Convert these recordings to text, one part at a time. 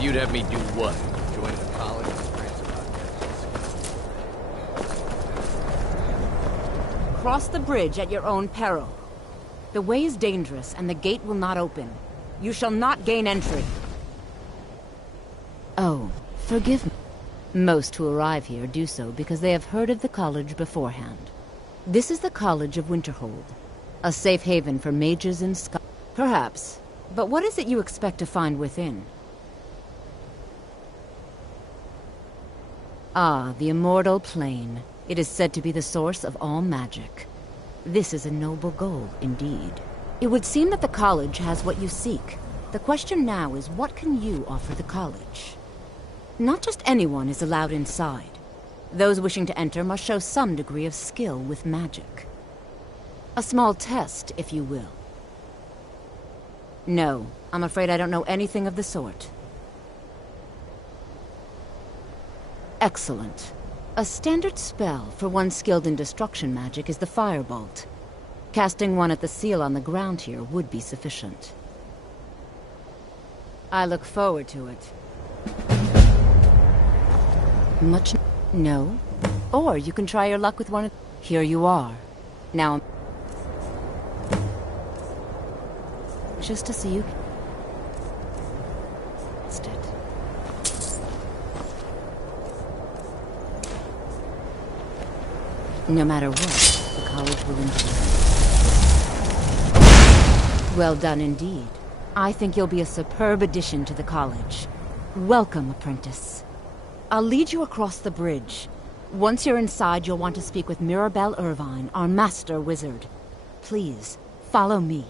You'd have me do what? Join the college? Cross the bridge at your own peril. The way is dangerous, and the gate will not open. You shall not gain entry. Oh, forgive me. Most who arrive here do so because they have heard of the college beforehand. This is the College of Winterhold, a safe haven for mages in Skyrim. Perhaps, but what is it you expect to find within? Ah, the immortal plane. It is said to be the source of all magic. This is a noble goal, indeed. It would seem that the college has what you seek. The question now is, what can you offer the college? Not just anyone is allowed inside. Those wishing to enter must show some degree of skill with magic. A small test, if you will. No, I'm afraid I don't know anything of the sort. Excellent. A standard spell for one skilled in destruction magic is the Firebolt. Casting one at the seal on the ground here would be sufficient. I look forward to it. Much... No? Or you can try your luck with one of... Here you are. Now... Just to see you... That's it. No matter what, the college will enjoy. Well done indeed. I think you'll be a superb addition to the college. Welcome, apprentice. I'll lead you across the bridge. Once you're inside, you'll want to speak with Mirabelle Irvine, our master wizard. Please, follow me.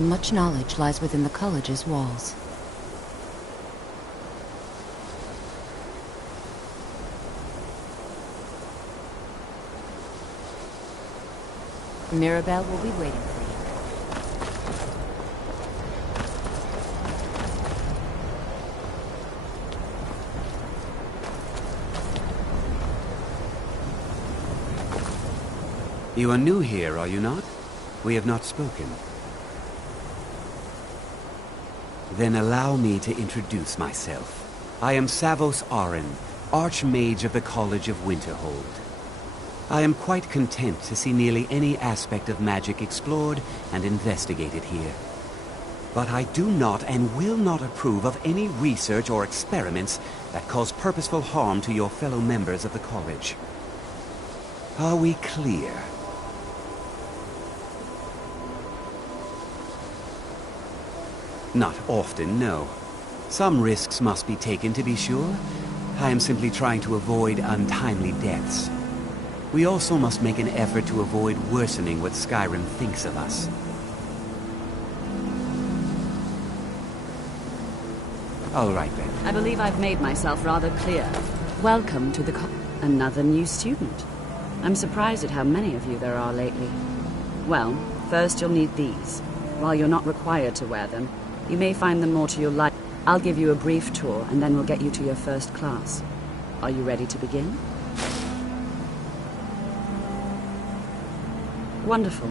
Much knowledge lies within the college's walls. Mirabelle will be waiting for you. You are new here, are you not? We have not spoken. Then allow me to introduce myself. I am Savos Arin, Archmage of the College of Winterhold. I am quite content to see nearly any aspect of magic explored and investigated here. But I do not and will not approve of any research or experiments that cause purposeful harm to your fellow members of the college. Are we clear? Not often, no. Some risks must be taken, to be sure. I am simply trying to avoid untimely deaths. We also must make an effort to avoid worsening what Skyrim thinks of us. All right, then. I believe I've made myself rather clear. Welcome to the another new student. I'm surprised at how many of you there are lately. Well, first you'll need these. While you're not required to wear them, you may find them more to your liking. I'll give you a brief tour, and then we'll get you to your first class. Are you ready to begin? Wonderful.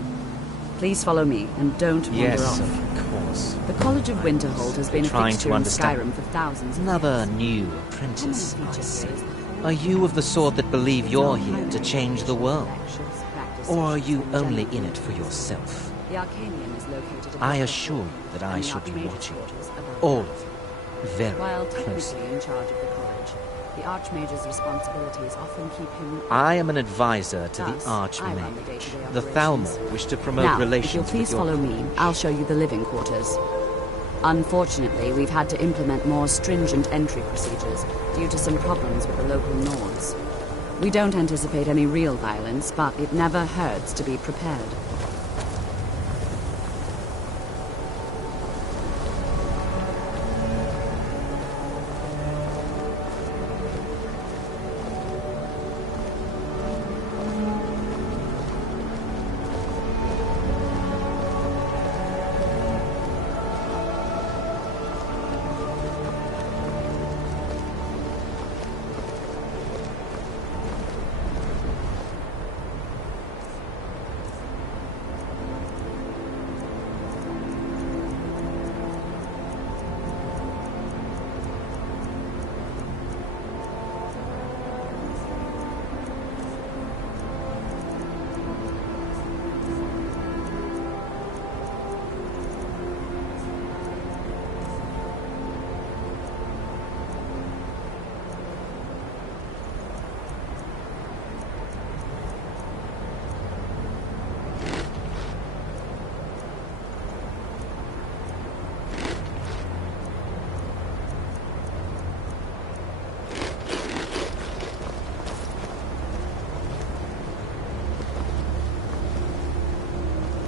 Please follow me, and don't wander off. Yes, of course. course. The College of Winterhold has been a Trying to fixture in understand. Skyrim for thousands of Another years. new apprentice, I see. Are you of the sort that believe you're here to change the world? Or are you only in it for yourself? The Arcanium is located I above assure the you hall, that I and the shall be Archmage's watching quarters above all the of you very While closely. technically in charge of the college, the Archmage's responsibilities often keep him... I am an advisor to the Thus, I run the Archmage. day-to-day The operations. Thalmor wish to promote Now, if relations you'll please with your follow me, I'll show you the living quarters. Unfortunately, we've had to implement more stringent entry procedures due to some problems with the local Nords. We don't anticipate any real violence, but it never hurts to be prepared.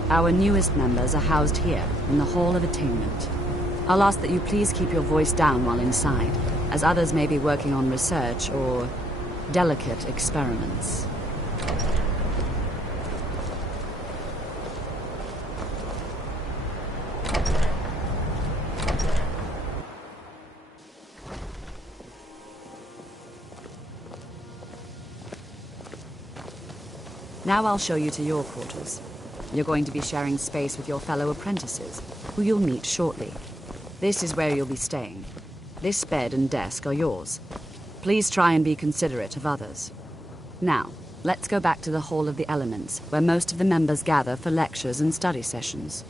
Our newest members are housed here, in the Hall of Attainment. I'll ask that you please keep your voice down while inside, as others may be working on research or delicate experiments. Now I'll show you to your quarters. You're going to be sharing space with your fellow apprentices, who you'll meet shortly. This is where you'll be staying. This bed and desk are yours. Please try and be considerate of others. Now, let's go back to the Hall of the Elements, where most of the members gather for lectures and study sessions.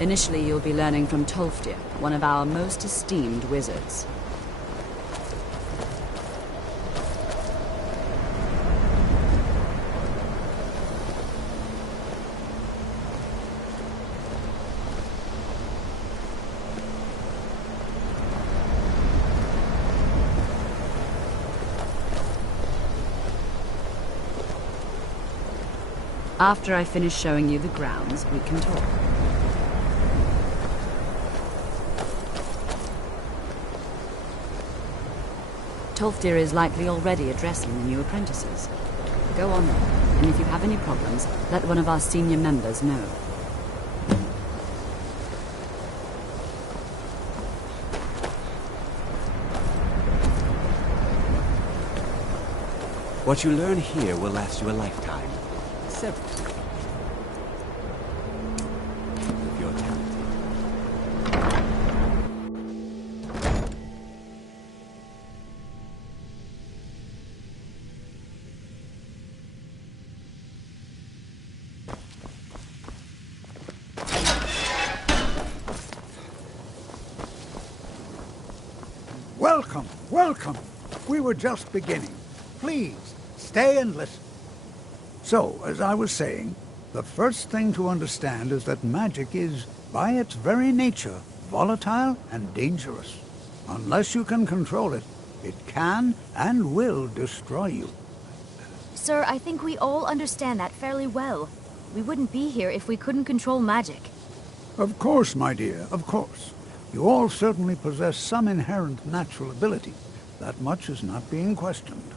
Initially, you'll be learning from Tolfdir, one of our most esteemed wizards. After I finish showing you the grounds, we can talk. Tolfdir is likely already addressing the new apprentices. Go on then, and if you have any problems, let one of our senior members know. What you learn here will last you a lifetime. Several. If you're talented. Welcome, welcome. We were just beginning. Please, stay and listen. So, as I was saying, the first thing to understand is that magic is, by its very nature, volatile and dangerous. Unless you can control it, it can and will destroy you. Sir, I think we all understand that fairly well. We wouldn't be here if we couldn't control magic. Of course, my dear, of course. You all certainly possess some inherent natural ability. That much is not being questioned.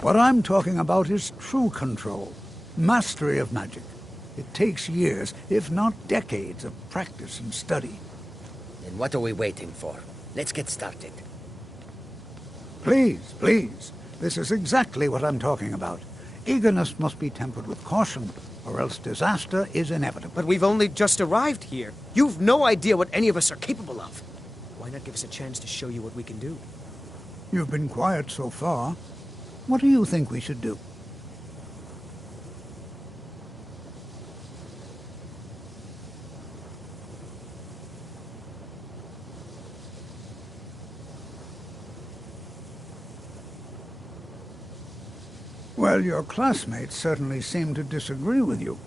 What I'm talking about is true control, mastery of magic. It takes years, if not decades, of practice and study. Then what are we waiting for? Let's get started. Please, please. This is exactly what I'm talking about. Eagerness must be tempered with caution, or else disaster is inevitable. But we've only just arrived here. You've no idea what any of us are capable of. Why not give us a chance to show you what we can do? You've been quiet so far. What do you think we should do? Well, your classmates certainly seem to disagree with you.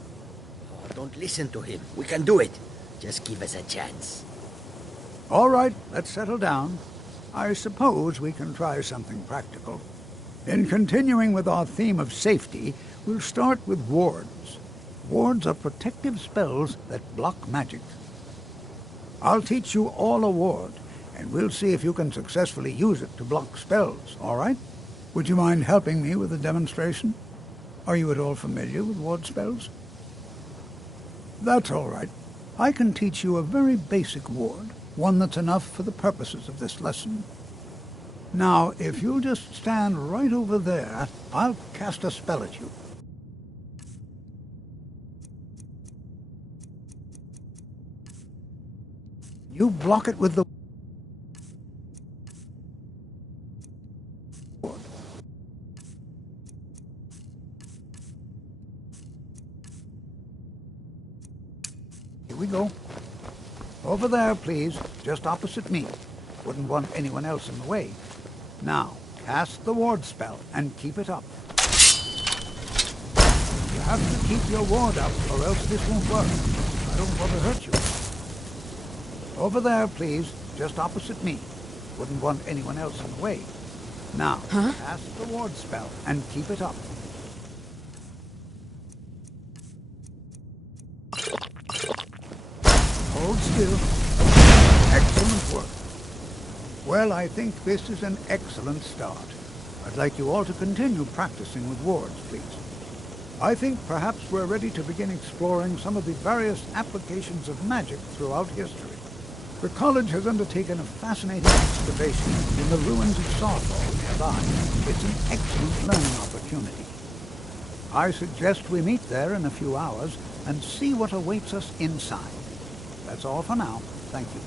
Oh, don't listen to him. We can do it. Just give us a chance. All right, let's settle down. I suppose we can try something practical. In continuing with our theme of safety, we'll start with wards. Wards are protective spells that block magic. I'll teach you all a ward, and we'll see if you can successfully use it to block spells, all right? Would you mind helping me with the demonstration? Are you at all familiar with ward spells? That's all right. I can teach you a very basic ward, one that's enough for the purposes of this lesson. Now, if you'll just stand right over there, I'll cast a spell at you. You block it with the ward. Here we go. Over there, please, just opposite me. Wouldn't want anyone else in the way. Now, cast the ward spell and keep it up. You have to keep your ward up, or else this won't work. I don't want to hurt you. Over there, please, just opposite me. Wouldn't want anyone else in the way. Now, cast the ward spell and keep it up. Hold still. Excellent work. Well, I think this is an excellent start. I'd like you all to continue practicing with wards, please. I think perhaps we're ready to begin exploring some of the various applications of magic throughout history. The college has undertaken a fascinating excavation in the ruins of Sawfall nearby. It's an excellent learning opportunity. I suggest we meet there in a few hours and see what awaits us inside. That's all for now. Thank you.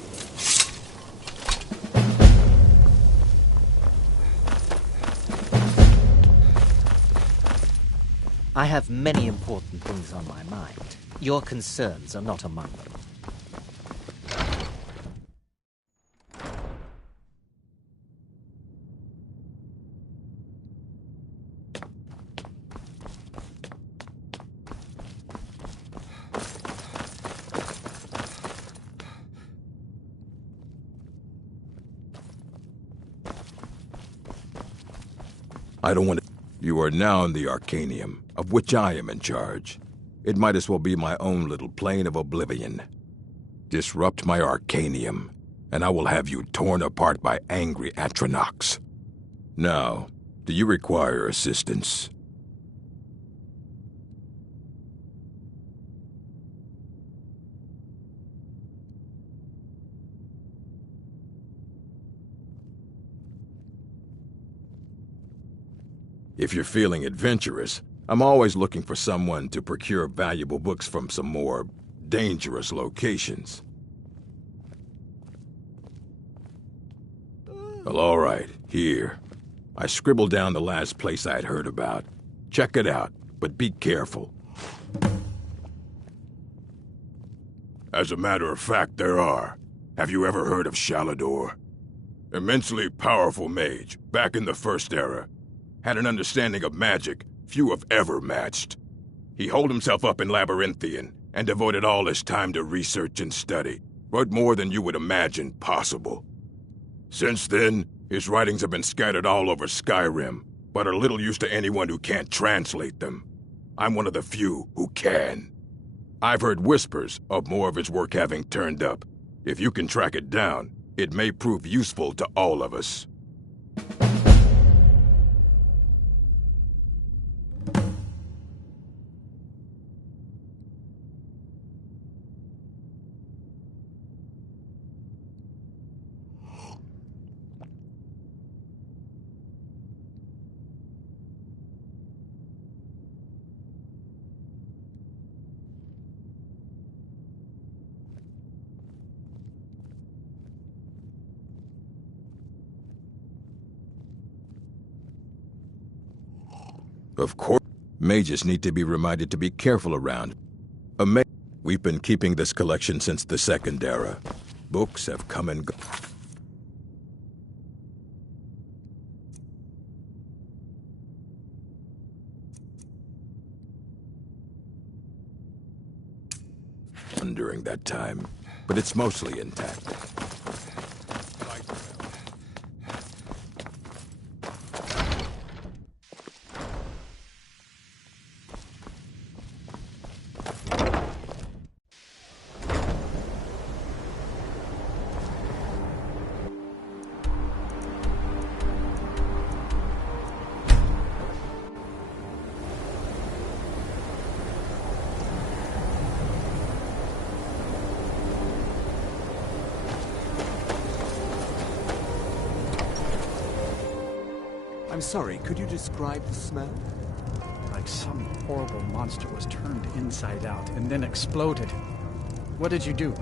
I have many important things on my mind. Your concerns are not among them. I don't want to... You are now in the Arcanium, of which I am in charge. It might as well be my own little plane of oblivion. Disrupt my Arcanium, and I will have you torn apart by angry Atronachs. Now, do you require assistance? If you're feeling adventurous, I'm always looking for someone to procure valuable books from some more dangerous locations. Well, all right, here. I scribbled down the last place I had heard about. Check it out, but be careful. As a matter of fact, there are. Have you ever heard of Shalador? Immensely powerful mage, back in the First Era. Had an understanding of magic few have ever matched. He holed himself up in Labyrinthian and devoted all his time to research and study, wrote more than you would imagine possible. Since then, his writings have been scattered all over Skyrim, but are little use to anyone who can't translate them. I'm one of the few who can. I've heard whispers of more of his work having turned up. If you can track it down, it may prove useful to all of us. Of course, mages need to be reminded to be careful around. We've been keeping this collection since the Second Era. Books have come and gone. During that time, but it's mostly intact. I'm sorry, could you describe the smell? Like some horrible monster was turned inside out and then exploded. What did you do?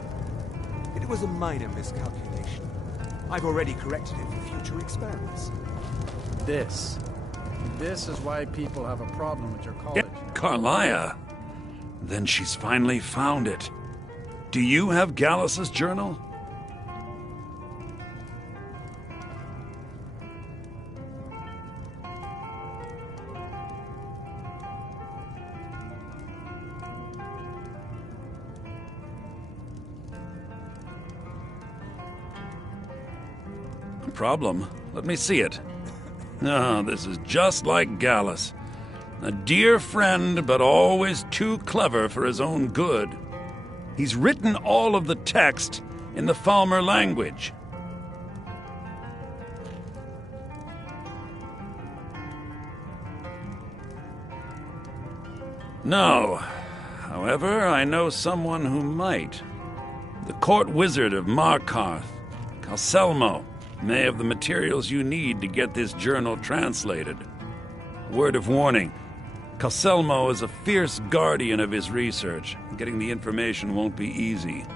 It was a minor miscalculation. I've already corrected it for future experiments. This is why people have a problem with your college. Carlia? Then she's finally found it. Do you have Gallus's journal? Problem? Let me see it. Ah, this is just like Gallus. A dear friend, but always too clever for his own good. He's written all of the text in the Falmer language. No. However, I know someone who might. The court wizard of Markarth, Calselmo, may have the materials you need to get this journal translated. Word of warning, Calselmo is a fierce guardian of his research. Getting the information won't be easy.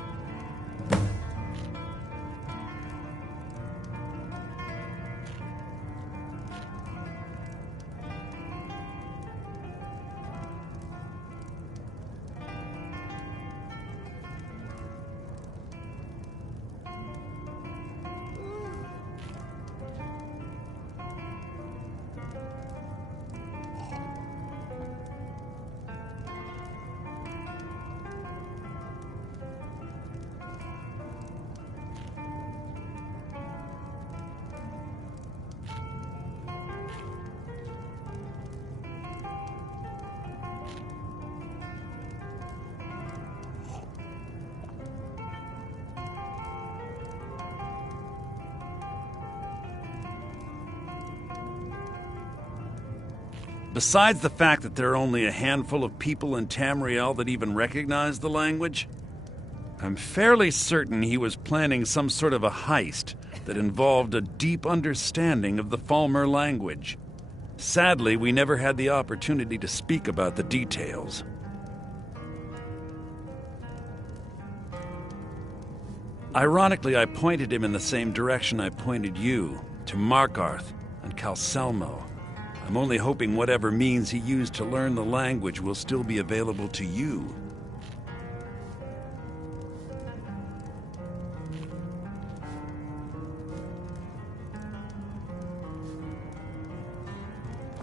Besides the fact that there are only a handful of people in Tamriel that even recognize the language, I'm fairly certain he was planning some sort of a heist that involved a deep understanding of the Falmer language. Sadly, we never had the opportunity to speak about the details. Ironically, I pointed him in the same direction I pointed you, to Markarth and Calselmo. I'm only hoping whatever means he used to learn the language will still be available to you.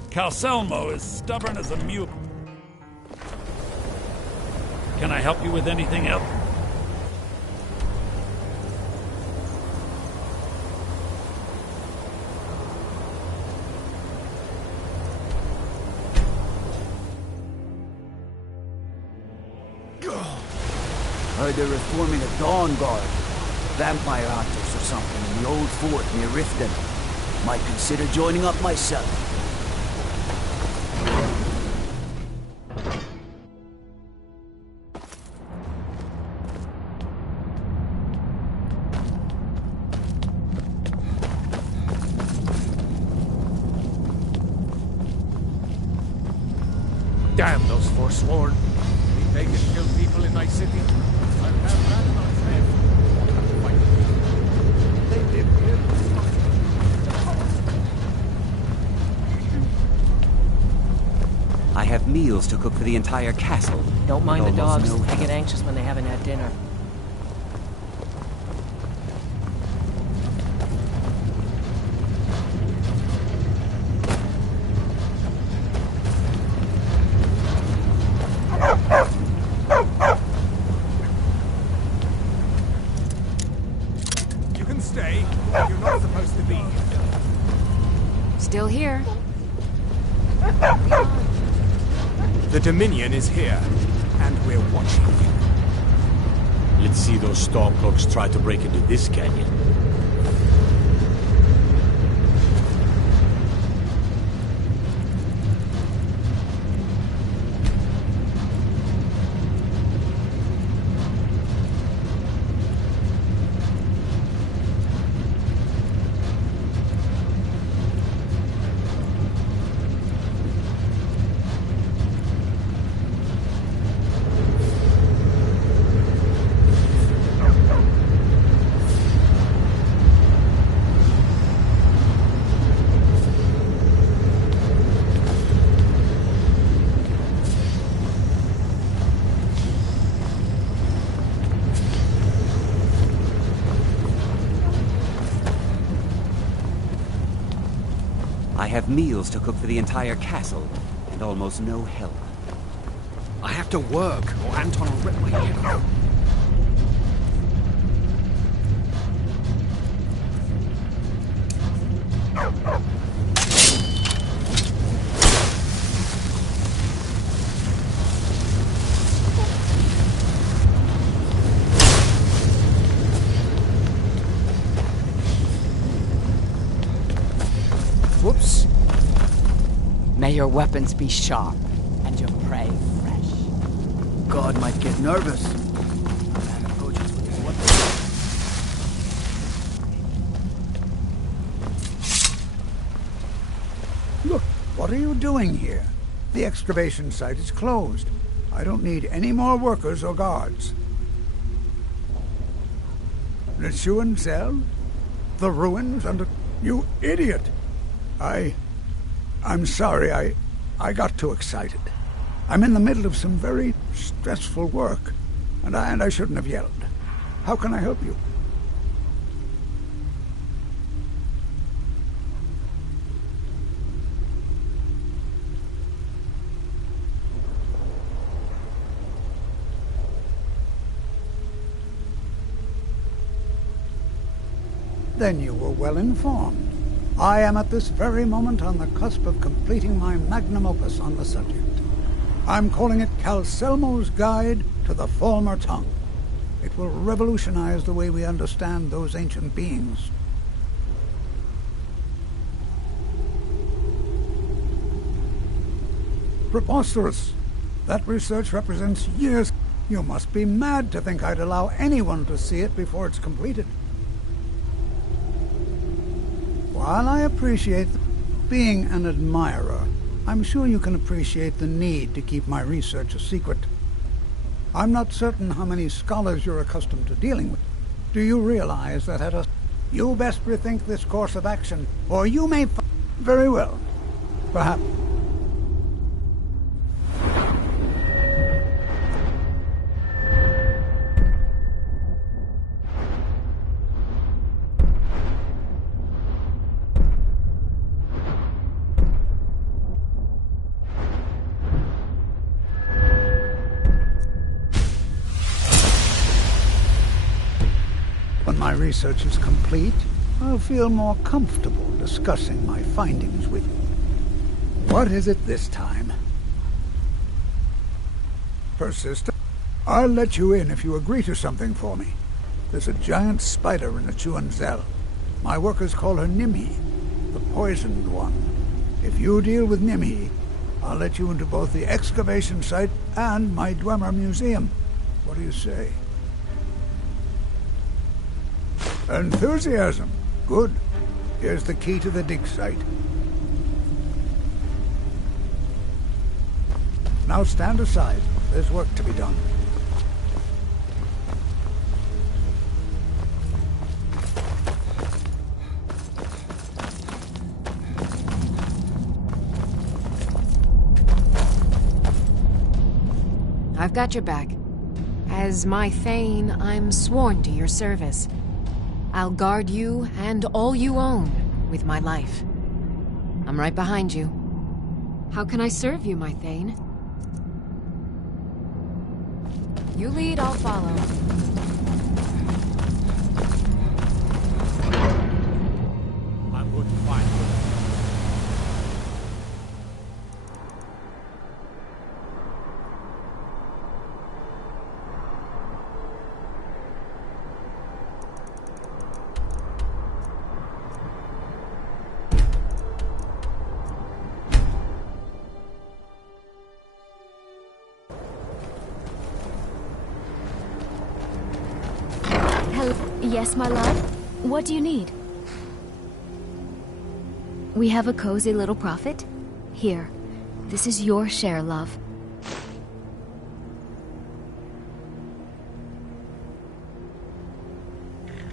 Calselmo is stubborn as a mule. Can I help you with anything else? Heard they're reforming a Dawn Guard. Vampire hunters or something in the old fort near Riften. Might consider joining up myself. Damn those Forsworn. Think they can kill people in my city? I'll have that in our head. They live here. I have meals to cook for the entire castle. Don't mind the Almost dogs. no They get anxious when they haven't had dinner. You can stay. You're not supposed to be here. Still here. The Dominion is here, and we're watching you. Let's see those Stormcloaks try to break into this canyon. I have meals to cook for the entire castle, and almost no help. I have to work, or Anton will rip my head off. Whoops. May your weapons be sharp, and your prey fresh. God might get nervous. Look, what are you doing here? The excavation site is closed. I don't need any more workers or guards. The Shuan cell? The ruins under... You idiot! I'm sorry, I got too excited. I'm in the middle of some very stressful work, and I shouldn't have yelled. How can I help you? Then you were well informed. I am at this very moment on the cusp of completing my magnum opus on the subject. I'm calling it Calselmo's Guide to the Former Tongue. It will revolutionize the way we understand those ancient beings. Preposterous! That research represents years. You must be mad to think I'd allow anyone to see it before it's completed. While I appreciate being an admirer, I'm sure you can appreciate the need to keep my research a secret. I'm not certain how many scholars you're accustomed to dealing with. Do you realize that at a... You best rethink this course of action, or you may... Very well. Perhaps... When my research is complete, I'll feel more comfortable discussing my findings with you. What is it this time? Persistent? I'll let you in if you agree to something for me. There's a giant spider in the Chuanzel. My workers call her Nimhi, the poisoned one. If you deal with Nimhi, I'll let you into both the excavation site and my Dwemer museum. What do you say? Enthusiasm. Good. Here's the key to the dig site. Now stand aside. There's work to be done. I've got your back. As my Thane, I'm sworn to your service. I'll guard you and all you own with my life. I'm right behind you. How can I serve you, my Thane? You lead, I'll follow. I'm going to find her. Yes, my love? What do you need? We have a cozy little profit. Here, this is your share, love.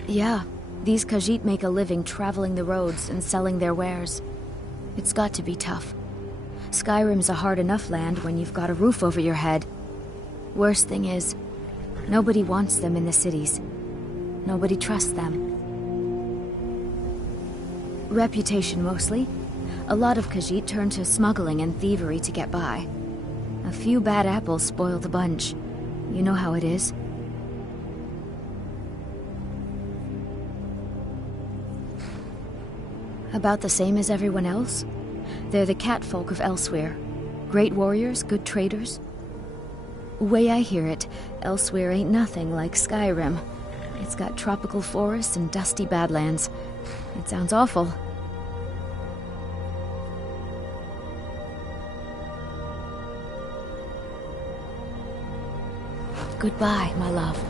Yeah, these Khajiit make a living traveling the roads and selling their wares. It's got to be tough. Skyrim's a hard enough land when you've got a roof over your head. Worst thing is, nobody wants them in the cities. Nobody trusts them. Reputation, mostly. A lot of Khajiit turn to smuggling and thievery to get by. A few bad apples spoil the bunch. You know how it is. About the same as everyone else. They're the catfolk of Elsewhere. Great warriors, good traders. Way I hear it, Elsewhere ain't nothing like Skyrim. It's got tropical forests and dusty badlands. It sounds awful. Goodbye, my love.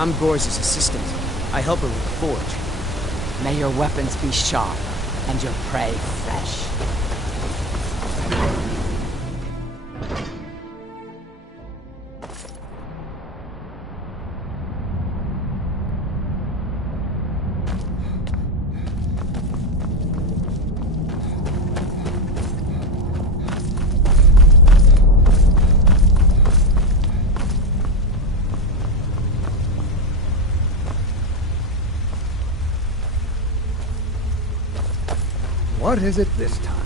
I'm Gore's assistant. I help her with the forge. May your weapons be sharp, and your prey fresh. What is it this time?